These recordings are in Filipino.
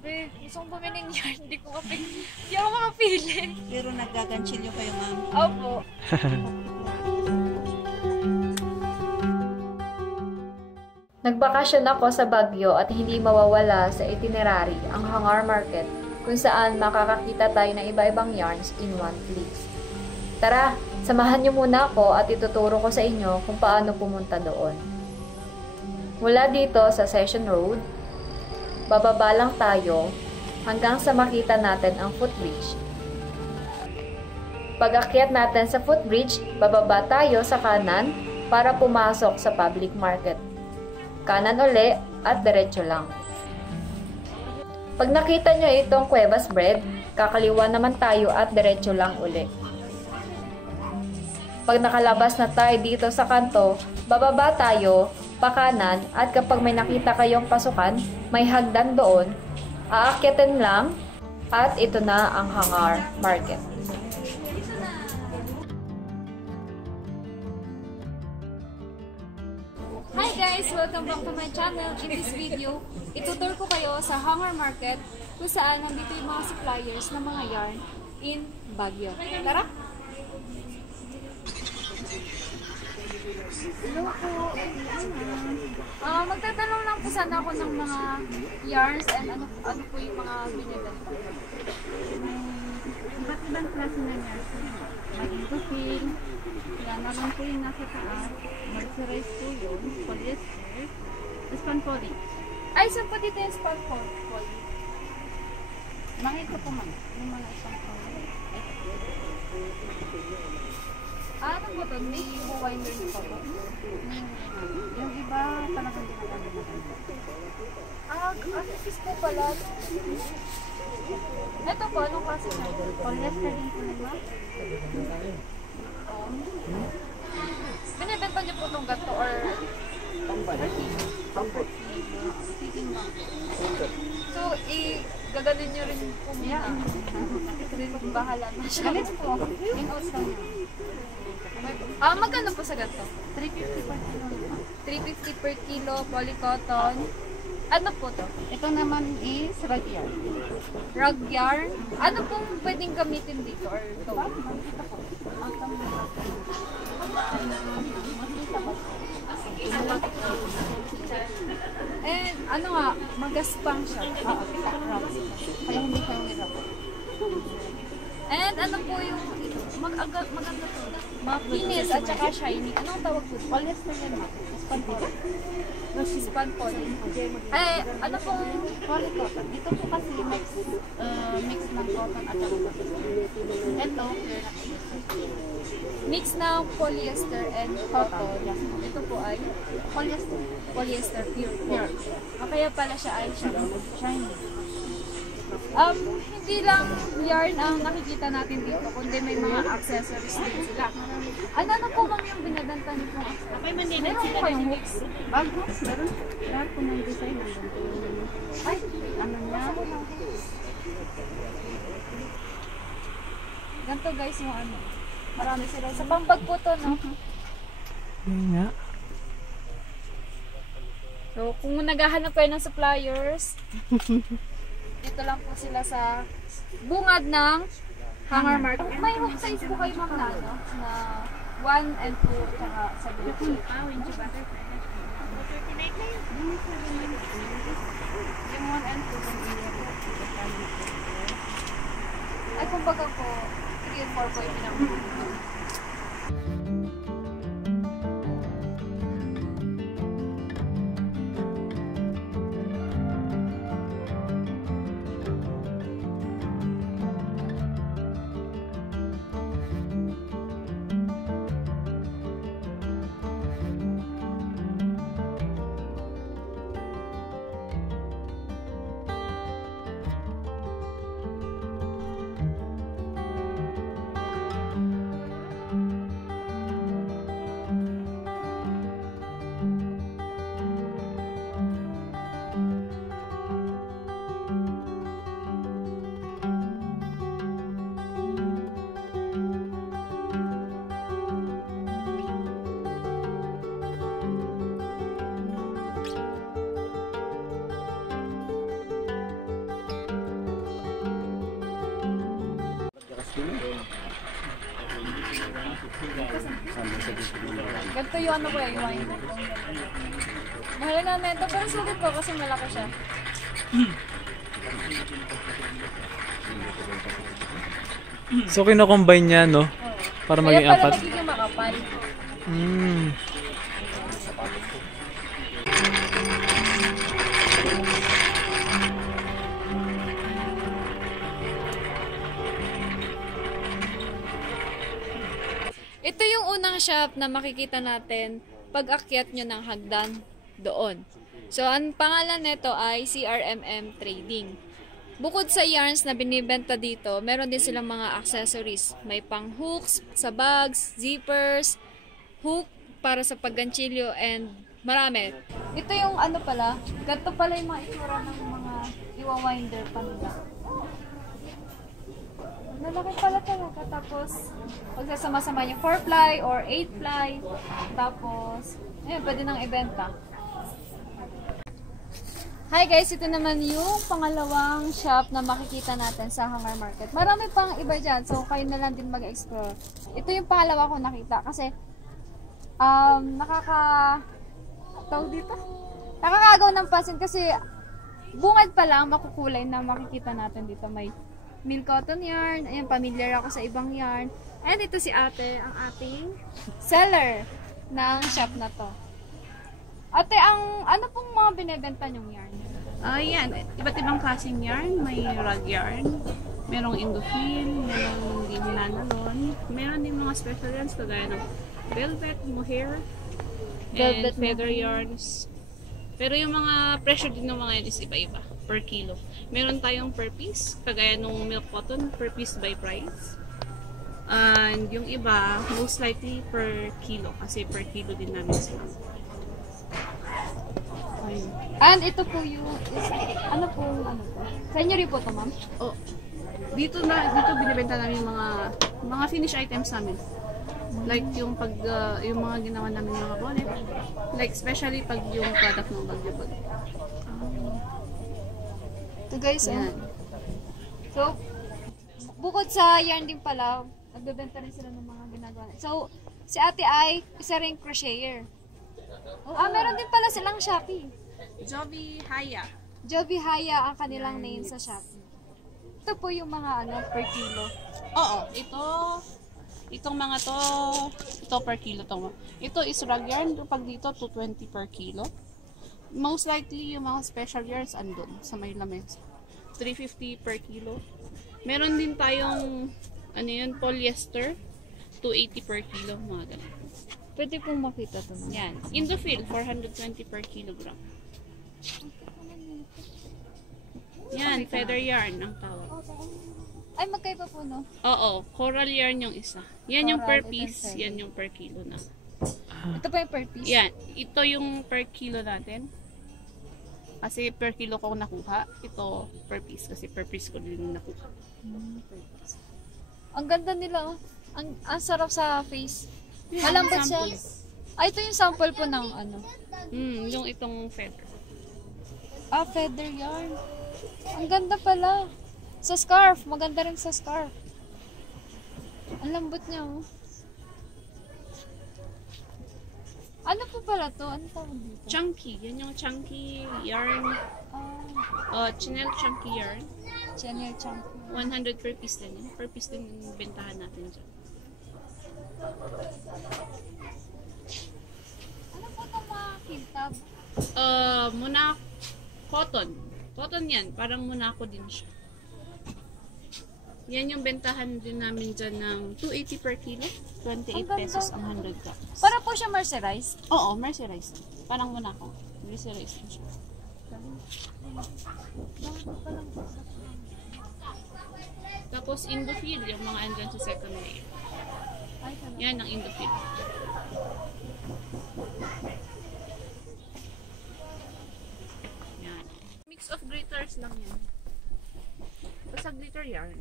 Grabe, gusto kong bumili ng yarn. Hindi ako makapili. Pero naggaganchilyo kayo, ma'am. Opo. Nagbakasyon ako sa Baguio at hindi mawawala sa itinerary ang Hangar Market kung saan makakakita tayo ng iba-ibang yarns in one place. Tara, samahan niyo muna ako at ituturo ko sa inyo kung paano pumunta doon. Mula dito sa Session Road, bababa lang tayo hanggang sa makita natin ang footbridge. Pag-akyat natin sa footbridge, bababa tayo sa kanan para pumasok sa public market. Kanan uli at diretso lang. Pag nakita nyo itong Cuevas Bread, kakaliwa naman tayo at diretso lang uli. Pag nakalabas na tayo dito sa kanto, bababa tayo, pakanan, at kapag may nakita kayong pasukan, may hagdan doon, aakyatin lang, at ito na ang Hangar Market. Hi guys! Welcome back to my channel. In this video, itutur ko kayo sa Hangar Market kung saan nandito yung mga suppliers ng mga yarn in Baguio. Tara! Hello po! Magtatanong lang po sana ako ng mga yarns and ano po yung mga binibenta. Iba't ibang klase ng yarn. May intufing, yan naman po yung nasa taas. Mercerized po yun, polyester, spun poly. Ay, saan po dito yung spun poly? Makita po man, yung mga spun poly. Ano po ito? May winder pa po? Yung iba talagang ginagamit na kanya. Anipis po pala. Ito po, anong klase na? Polyester din po naman. Binibenta niyo po itong gato or so, gaganin niyo rin po muna. Kasi bahala na siya. Galit po, in-out lang yun. Magkano po sa gato? 350 per kilo naman. 350 per kilo, polycotton. Ano po to? Ito naman is rag yarn. Rug yarn. Ano pong pwedeng gamitin dito or to? And ano nga, magaspang siya. Oo, kaya hindi kayo hirap. And ano po yung maganda to? Mapinis at saka shiny. Anong tawag po? Polyester yan ma. Spun poly. Spun poly. Eh, ano pong Polycotton. Dito po kasi mix ng cotton at cotton. Ito, pure na mix ng polyester and cotton. Ito po ay polyester. polyester pure. Kaya pala siya ay Shiny. Hindi lang yarn ang nakikita natin dito, kundi may mga accessories din sila. Ano po ma'am yung binabenta niyo pong accessories? Meron po kayong hooks? Bago, meron. Lahat po ng design. Ay, Ano niya? ganito guys yung ano. Marami sila. Sa pambag po to, no? Yun nga. So, kung naghahanap kayo ng suppliers, dito lang po sila sa bungad ng Hangar Market. May hook size po kayo ma'am na, no? Na 1 and 2, tsaka sa bilog. Yung 1 and 2, ay kumbaga po, 3 and 4 po yung pinamahal. Ganito yung ano ko yung wine. Mahal na nito, pero sulit ko kasi malaki siya. So, kino-combine niya, no? Para maging Kaya pala apat. nagiging makapal. Mm. Ito yung unang shop na makikita natin pag akyat nyo ng hagdan doon. So, ang pangalan nito ay CRMM Trading. Bukod sa yarns na binibenta dito, meron din silang mga accessories. May pang hooks sa bags, zippers, hook para sa pagganchilyo, and marami. Ito yung ano pala, ganito pala yung mga itsura ng mga iwa-winder pa nila. Nalaki pala talaga. Tapos, pagsasama-sama yung 4-ply or 8-ply. Tapos, ayun, pwede nang ibenta. Hi guys, ito naman yung pangalawang shop na makikita natin sa Hangar Market. Marami pang iba dyan, so kayo na lang din mag-explore. Ito yung pangalawa ko nakita kasi nakakagaw ng pansin kasi bungad pa lang makukulay na makikita natin dito. May milk cotton yarn, ayan, familiar ako sa ibang yarn. And ito si ate, ang ating seller ng shop na to. Ate, ano pong mga binebenta nyong yarn? Yan. Iba't ibang klaseng yarn. May rag yarn. Merong Indofil. Merong din nanalon. Meron din mga special yarns kagaya ng velvet, mohair, Velvet and feather yarns. Pero yung mga presyo din ng mga yan is iba-iba. Per kilo. Meron tayong per piece. Kagaya nung milk cotton, per piece by price. And yung iba, most likely per kilo. Kasi per kilo din namin sila. And ito po yung, ano to? Sa inyo rin po to, ma'am? Oh, dito binibenta namin yung mga finished items namin. Like yung yung mga ginawa namin yung mga bonnet. Like especially pag yung product ng Bagyo Bag. Ito guys, Yan. So, bukod sa yarn din pala, nagbebenta rin sila ng mga ginagawa. So, si ate ay isa ring crocheter. Meron din pala silang Shopee. Jovi Haya. Jovi Haya ang kanilang name sa Shopee. Ito po yung mga per kilo. Oo, itong mga ito per kilo to. Ito is rag yarn, pag dito 220 per kilo. Most likely yung mga special yarns andun sa may lamesa. 350 per kilo. Meron din tayong polyester, 280 per kilo, mga ganun. Pwede pong makita ito. Yan. Indofil, 420 per kilogram. Yan, feather yarn ang tawag. Ay, magkaiba po, no? Oo, coral yarn yung isa. Yan yung per Coral, ito piece, yung feather. yan yung per kilo na. Ito pa yung per piece. Yan, ito yung per kilo natin. Kasi per kilo ko nakuha. Ito per piece, kasi per piece ko din nakuha. Ang ganda nila, oh. Ang sarap sa face. Malambot siya. Samples. Ay, ito yung sample po ng Yung itong feather. feather yarn. Ang ganda pala. Sa scarf. Maganda rin sa scarf. Ang lambot niya, oh. Ano po pala to? Ano tawag dito? Chunky. Yan yung chunky yarn. Chinel chunky yarn. Channel chunk. 100 per piece din. Per piece din yung bentahan natin dyan. Ano po itong mga kintab? Cotton. Cotton yan. Parang Monaco din siya. Yan yung bentahan din namin dyan ng 280 per kilo. 28 pesos ang 100 grams. Para po siya mercerized. Oo, mercerized. Parang Monaco. Mercerized din siya. Tapos Indofil, yung mga andyan sa second layer. Yan ang Indofil. Yan. Mix of glitters lang yan. Basta glitter yarn.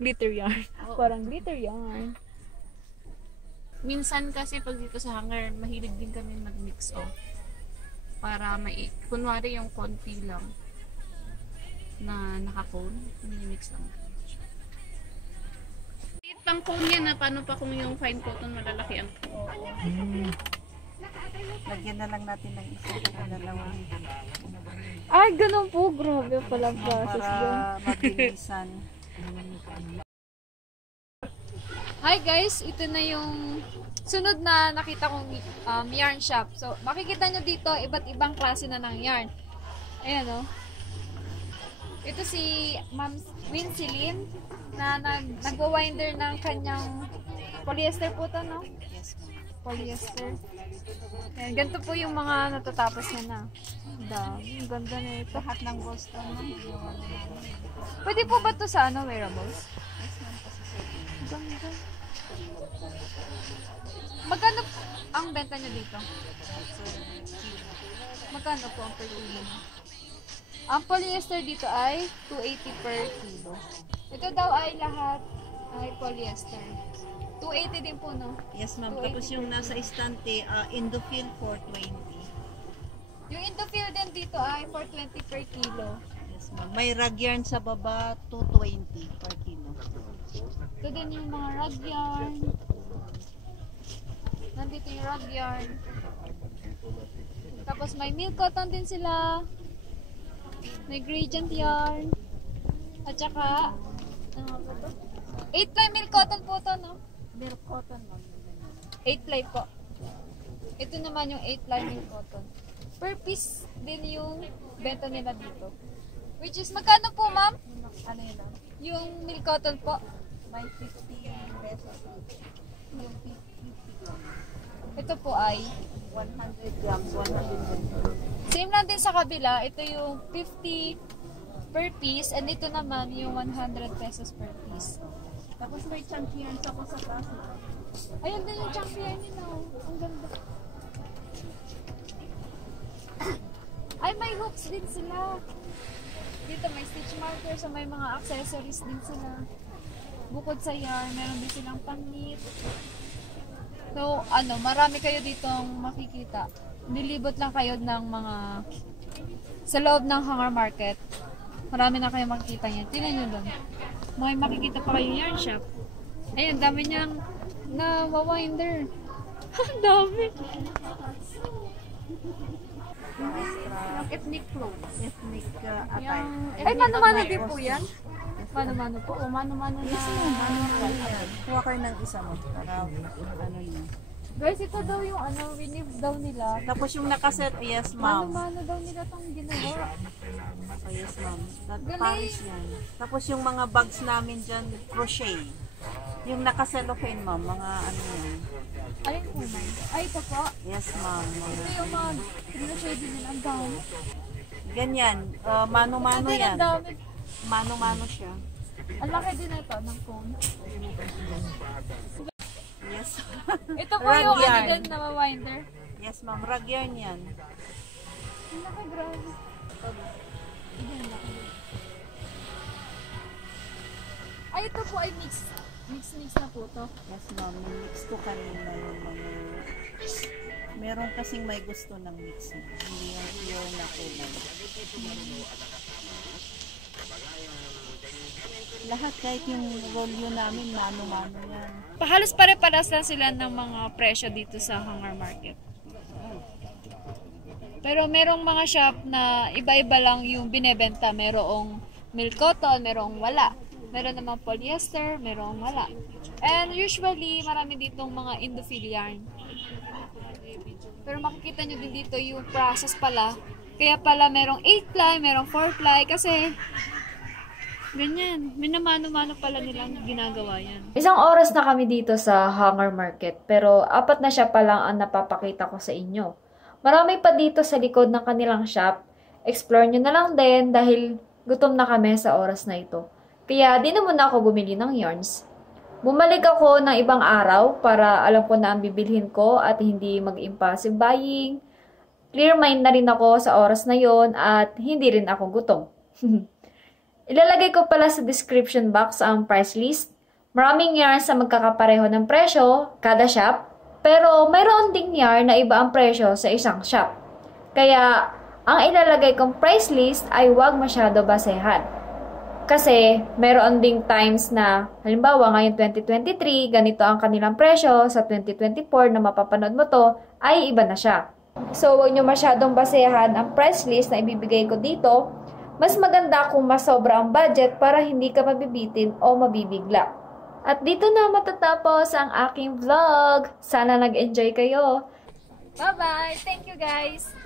Glitter yarn. Oo. Parang glitter yarn. Minsan kasi pag dito sa hangar, mahilig din kami mag-mix of. Para kunwari yung konti lang na naka-cone, mix lang. pang cone yan na paano pa kung yung fine cotton malalaki ang Lagyan na lang natin ng isa o dalawang Ay, ganun po. Grabe pala process doon. para mabilisan. Hi guys, ito na yung sunod na nakita kong yarn shop. So, makikita nyo dito, iba't ibang klase na ng yarn. Ayan o. Ito si Ma'am Winceline na nagwa-winder ng kanyang polyester po to, no? Yes, ma'am. Polyester. Ayan, ganito po yung mga natatapos na. Ang dami, ang ganda na ito. Lahat ng Boston, ma'am. Pwede po ba ito sa wearables? Ganda. Magkano ang benta nyo dito? Magkano po ang per kilo? Ang polyester dito ay 280 per kilo. Ito daw ay lahat ay polyester. 280 din po, no? Yes, ma'am. Tapos yung nasa istante, Indofil 420. Yung Indofil din dito ay 420 per kilo. Yes, ma'am. May rag yarn sa baba, 220 per kilo. Ito din yung mga rug yarn. Nandito yung rug yarn. Tapos may milk cotton din sila. May gradient yarn. At saka, ano ba ito? 8-ply milk cotton po ito, no? Milk cotton, ma'am. 8-ply po. Ito naman yung 8-ply milk cotton. Per piece din yung benta nila dito. Which is, magkano po, ma'am? Ano yun, ma'am? Yung milk cotton po. May 50 pesos. Yung 50 grams. Ito po ay 100 grams, 100 same lang din sa kabila. Ito yung 50 per piece and ito naman yung 100 pesos per piece. Tapos may chunky yarn sa taas. Ayun din yung chunky yarn nila. Ang ganda. Ay, may hooks din sila. Dito may stitch marker, so may mga accessories din sila. Bukod sa yarn, meron din silang pangit. So, marami kayo ditong makikita. Nilibot lang kayo ng mga sa loob ng Hangar Market. Marami na kayo makikita niyan. Tingnan nyo doon. May makikita pa kayo yarn shop. Ayun, dami niyang na-winder. Ang dami. Yung ethnic clothes. Ethnic attire. Ay, mano-mano din po yan? Mano-mano po. Oo, mano-mano na. Mano-mano yan. Kuha kayo ng isa mo. Para ano yun. Guys, ito daw yung weave daw nila. Tapos yung nakaset, yes ma'am. Mano-mano daw nila itong ginawa. Oh, yes ma'am. Galing. Paris yan. Tapos yung mga bags namin dyan, crochet. Yung naka-cellophane ma'am, mga ano yan. Alin po man? Ay, ito po. Yes ma'am. Ito yung mga pinashade din nila. Ang dami. Ganyan, mano-mano Ito din yan. ang dami. Mano-mano siya. Ang laki din ito ng phone. Yes. Ito po Rag yung yarn. din na winder. Yes ma'am, rag yarn yan. Ang laki, grabe. Ayan, laki. Ay, ito po ay mix. Mix na po to. Yes ma'am, may mix ko kanina yung mga... Meron kasing may gusto ng mix. Hindi yung pure na kulay. Lahat kahit yung rolyo namin, mano-mano yan. Halos pare-paras lang sila ng mga presyo dito sa Hangar Market. Pero merong mga shop na iba-iba lang yung binebenta. Merong milk cotton, merong wala. Meron namang polyester, merong wala. And usually, marami ditong mga Indofil yarn. Pero makikita nyo din dito yung process pala. Kaya pala merong 8-ply, merong 4-ply kasi ganyan. Minamano-mano pala nilang ginagawa yan. Isang oras na kami dito sa Hangar Market, pero 4 na siya pa lang ang napapakita ko sa inyo. Marami pa dito sa likod ng kanilang shop. Explore nyo na lang din dahil gutom na kami sa oras na ito. Kaya di na muna ako bumili ng yarns. Bumalik ako ng ibang araw para alam ko na ang bibilhin ko at hindi mag-impulsive buying. Clear mind na rin ako sa oras na yon at hindi rin ako gutom. Ilalagay ko pala sa description box ang price list. Maraming yarns na magkakapareho ng presyo kada shop, pero mayroon ding yarn na iba ang presyo sa isang shop. Kaya ang ilalagay kong price list ay huwag masyado basehan. Kasi meron ding times na, halimbawa ngayon 2023, ganito ang kanilang presyo, sa 2024 na mapapanood mo to, ay iba na siya. So, huwag nyo masyadong basehan ang price list na ibibigay ko dito. Mas maganda kung mas sobra ang budget para hindi ka mabibitin o mabibigla. At dito na matatapos ang aking vlog. Sana nag-enjoy kayo. Bye-bye! Thank you guys!